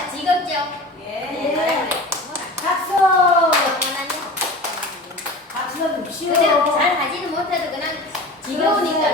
다 즐겁죠? 예. 네. 박수. 잠깐만요. 박수 좀 치워. 잘 가지는 못해도 그냥 즐거우니까